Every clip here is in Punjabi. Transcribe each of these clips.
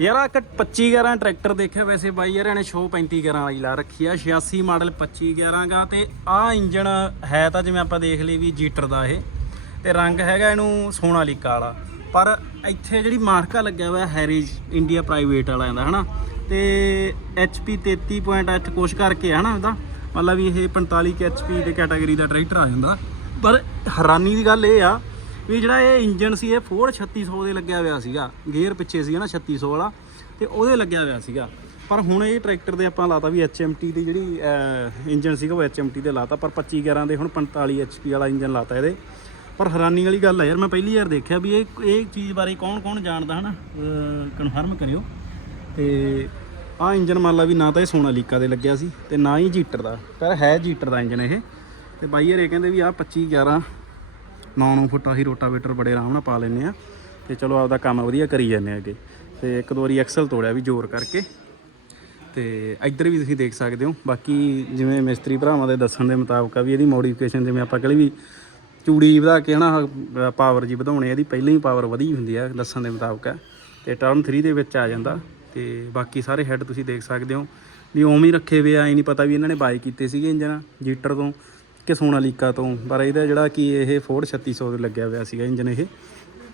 ਯਾਰ ਆ 25 11 ਟਰੈਕਟਰ ਦੇਖਿਆ ਵੈਸੇ ਬਾਈ ਯਾਰ, ਇਹਨੇ ਸ਼ੋ 35 11 ਵਾਲੀ ਲਾ ਰੱਖੀ ਆ 86 ਮਾਡਲ 25 11 ਗਾ, ਤੇ ਆ ਇੰਜਨ ਹੈ ਤਾਂ ਜਿਵੇਂ ਆਪਾਂ ਦੇਖ ਲਈ ਵੀ ਜੀਟਰ ਦਾ ਇਹ, ਤੇ ਰੰਗ ਹੈਗਾ ਇਹਨੂੰ ਸੋਨਾਲੀਕਾ ਵਾਲਾ ਪਰ ਇੱਥੇ ਜਿਹੜੀ ਮਾਰਕਾ ਲੱਗਿਆ ਹੋਇਆ ਹੈਰੀਜ ਇੰਡੀਆ ਪ੍ਰਾਈਵੇਟ ਵਾਲਾ ਇਹਦਾ ਹਨਾ? ਤੇ HP 33.8 ਕੁਛ ਕਰਕੇ ਆ, ਹਨਾ ਇਹਦਾ? ਮਤਲਬ ਵੀ ਇਹ 45 ਕੇ HP ਦੇ ਕੈਟਾਗਰੀ ਦਾ ਟਰੈਕਟਰ ਆ ਜਾਂਦਾ। ਪਰ ਹੈਰਾਨੀ ਦੀ ਗੱਲ ਇਹ ਆ ਵੀ ਜਿਹੜਾ ਇਹ ਇੰਜਨ ਸੀ, ਇਹ ਫੋਰਡ 3600 ਦੇ ਲੱਗਿਆ ਹੋਇਆ ਸੀਗਾ। ਗੇਅਰ ਪਿੱਛੇ ਸੀਗਾ ਨਾ 3600 ਵਾਲਾ, ਤੇ ਉਹਦੇ ਲੱਗਿਆ ਹੋਇਆ ਸੀਗਾ। ਪਰ ਹੁਣ ਇਹ ਟਰੈਕਟਰ ਦੇ ਆਪਾਂ ਲਾਤਾ ਵੀ HMT ਦੀ ਜਿਹੜੀ ਇੰਜਨ ਸੀਗਾ, ਉਹ HMT ਦੇ ਲਾਤਾ। ਪਰ 25 11 ਦੇ ਹੁਣ 45 HP ਵਾਲਾ ਇੰਜਨ ਲਾਤਾ ਇਹਦੇ। ਪਰ ਹੈਰਾਨੀ ਵਾਲੀ ਗੱਲ ਹੈ ਯਾਰ, ਮੈਂ ਪਹਿਲੀ ਵਾਰ ਦੇਖਿਆ ਵੀ ਇਹ ਇਹ ਚੀਜ਼ ਬਾਰੇ ਕੌਣ ਕੌਣ ਜਾਣਦਾ ਹਨਾ? ਕਨਫਰਮ ਕਰਿਓ। ਤੇ ਆ ਇੰਜਨ ਮੰਨ ਲਾ ਵੀ ਨਾ ਤਾਂ ਇਹ ਸੋਨਾ ਸੋਨਾਲੀਕਾ ਦੇ ਲੱਗਿਆ ਸੀ, ਤੇ ਨਾ ਹੀ ਜੀਟਰ ਦਾ। ਪਰ ਹੈ ਜੀਟਰ ਦਾ ਇੰਜਨ ਇਹ। ਤੇ ਬਾਈ ਯਾਰ ਇਹ ਕਹਿੰਦੇ ਵੀ ਆ 25 11 9-9 ਫੁੱਟ ਆਹੀ ਰੋਟਾਵੇਟਰ ਬੜੇ ਆਰਾਮ ਨਾਲ ਪਾ ਲੈਨੇ ਆ ਤੇ ਚਲੋ ਆਪਦਾ ਕੰਮ ਵਧੀਆ ਕਰੀ ਜਾਂਦੇ ਆ ਅੱਗੇ। ਤੇ ਇੱਕ ਦੋ ਵਾਰੀ ਐਕਸਲ ਤੋੜਿਆ ਵੀ ਜ਼ੋਰ ਕਰਕੇ। ਤੇ ਇੱਧਰ ਵੀ ਤੁਸੀਂ ਦੇਖ ਸਕਦੇ ਹੋ ਬਾਕੀ ਜਿਵੇਂ ਮਿਸਤਰੀ ਭਰਾਵਾਂ ਦੇ ਦੱਸਣ ਦੇ ਮੁਤਾਬਕ ਆ ਵੀ ਇਹਦੀ ਮੋਡੀਫਿਕੇਸ਼ਨ ਜਿਵੇਂ ਆਪਾਂ ਕਹਿੰਦੇ ਵੀ ਚੂੜੀ ਵਧਾ ਕੇ ਹਨਾ ਪਾਵਰ ਜੀ ਵਧਾਉਣੇ ਆ, ਇਹਦੀ ਪਹਿਲਾਂ ਹੀ ਪਾਵਰ ਵਧੀ ਹੁੰਦੀ ਆ ਦੱਸਣ ਦੇ ਮੁਤਾਬਕ ਆ। ਤੇ ਟਰਨ 3 ਦੇ ਵਿੱਚ ਆ ਜਾਂਦਾ। ਤੇ ਬਾਕੀ ਸਾਰੇ ਹੈੱਡ ਤੁਸੀਂ ਦੇਖ ਸਕਦੇ ਹੋ ਵੀ ਉਵੇਂ ਹੀ ਰੱਖੇ ਹੋਏ ਆ ਐ ਨਹੀਂ ਪਤਾ ਵੀ ਇਹਨਾਂ ਨੇ ਬਾਈ ਕੀਤੇ ਸੀਗੇ ਇੰਜਨ ਜੀਟਰ ਤੋਂ। ਕਿ ਸੋਨਾਲੀਕਾ ਤੋਂ, ਪਰ ਇਹਦਾ ਜਿਹੜਾ ਕਿ ਇਹ ਫੋਰਡ 3600 ਦੇ ਲੱਗਿਆ ਹੋਇਆ ਸੀਗਾ ਇੰਜਨ ਇਹ,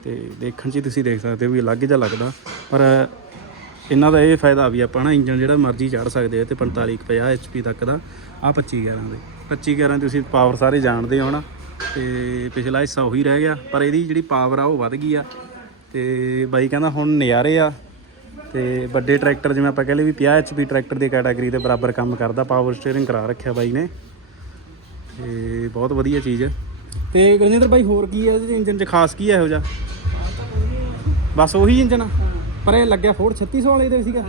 ਤੇ ਦੇਖਣ 'ਚ ਤੁਸੀਂ ਦੇਖ ਸਕਦੇ ਹੋ ਵੀ ਅਲੱਗ ਜਿਹਾ ਲੱਗਦਾ। ਪਰ ਇਹਨਾਂ ਦਾ ਇਹ ਫਾਇਦਾ ਵੀ ਆਪਾਂ ਨਾ ਇੰਜਨ ਜਿਹੜਾ ਮਰਜ਼ੀ ਚੜ ਸਕਦੇ ਆ ਤੇ 45 50 HP ਤੱਕ ਦਾ ਆ 25 11 ਦੇ। 25 11 ਤੁਸੀਂ ਪਾਵਰ ਸਾਰੇ ਜਾਣਦੇ ਹੋ ਨਾ, ਤੇ ਪਿਛਲਾ ਹਿੱਸਾ ਉਹੀ ਰਹਿ ਗਿਆ, ਪਰ ਇਹਦੀ ਜਿਹੜੀ ਪਾਵਰ ਆ ਉਹ ਵੱਧ ਗਈ ਆ। ਤੇ ਬਾਈ ਕਹਿੰਦਾ ਹੁਣ ਨਜ਼ਾਰੇ ਆ, ਤੇ ਵੱਡੇ ਟਰੈਕਟਰ ਜਿਵੇਂ ਆਪਾਂ ਕਹਿੰਦੇ ਵੀ 50 HP ਟਰੈਕਟਰ ਦੀ ਕੈਟਾਗਰੀ ਦੇ ਬਰਾਬਰ ਕੰਮ ਕਰਦਾ ਪਾਵਰ ਸਟੀਅਰਿੰਗ ਕਰਾ ਰੱਖਿਆ ਬਾਈ ਨੇ। ਤੇ ਬਹੁਤ ਵਧੀਆ ਚੀਜ਼ ਹੈ। ਤੇ ਗੁਰਜਿੰਦਰ ਬਾਈ, ਹੋਰ ਕੀ ਹੈ? ਇਹਦੇ ਇੰਜਨ 'ਚ ਖਾਸ ਕੀ ਹੈ ਇਹੋ ਜਿਹਾ? ਬਸ ਉਹੀ ਇੰਜਨ ਆ? ਪਰ ਇਹ ਲੱਗਿਆ ਫੋਰਡ 3600 ਵਾਲੇ ਦੇ ਸੀਗਾ।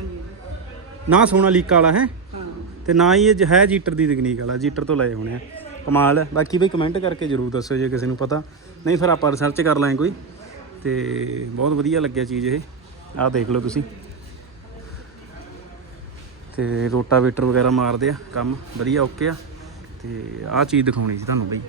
ਨਾ ਸੋਨਾਲੀਕਾ ਵਾਲਾ, ਹੈ? ਤੇ ਨਾ ਹੀ ਇਹ ਜ- ਹੈ ਜੀਟਰ ਦੀ ਤਕਨੀਕ ਵਾਲਾ, ਜੀਟਰ ਤੋਂ ਲਏ ਹੋਣੇ ਆ। ਕਮਾਲ ਹੈ। ਬਾਕੀ ਬਈ ਕਮੈਂਟ ਕਰਕੇ ਜਰੂਰ ਦੱਸੋ ਜੇ ਕਿਸੇ ਨੂੰ ਪਤਾ। ਨਹੀਂ ਫਿਰ ਆਪਾਂ ਰਿਸਰਚ ਕਰ ਲਾਂਗੇ ਕੋਈ। ਤੇ ਬਹੁਤ ਵਧੀਆ ਲੱਗਿਆ ਚੀਜ਼ ਇਹ। ਆਹ ਦੇਖ ਲਓ ਤੁਸੀਂ। ਤੇ ਰੋਟਾਵੇਟਰ ਵਗੈਰਾ ਮਾਰਦੇ ਆ ਕੰਮ। ਵਧੀਆ ਓਕੇ ਆ। ਤੇ ਆਹ ਚੀਜ਼ ਦਿਖਾਉਣੀ ਸੀ ਤੁਹਾਨੂੰ ਬਈ।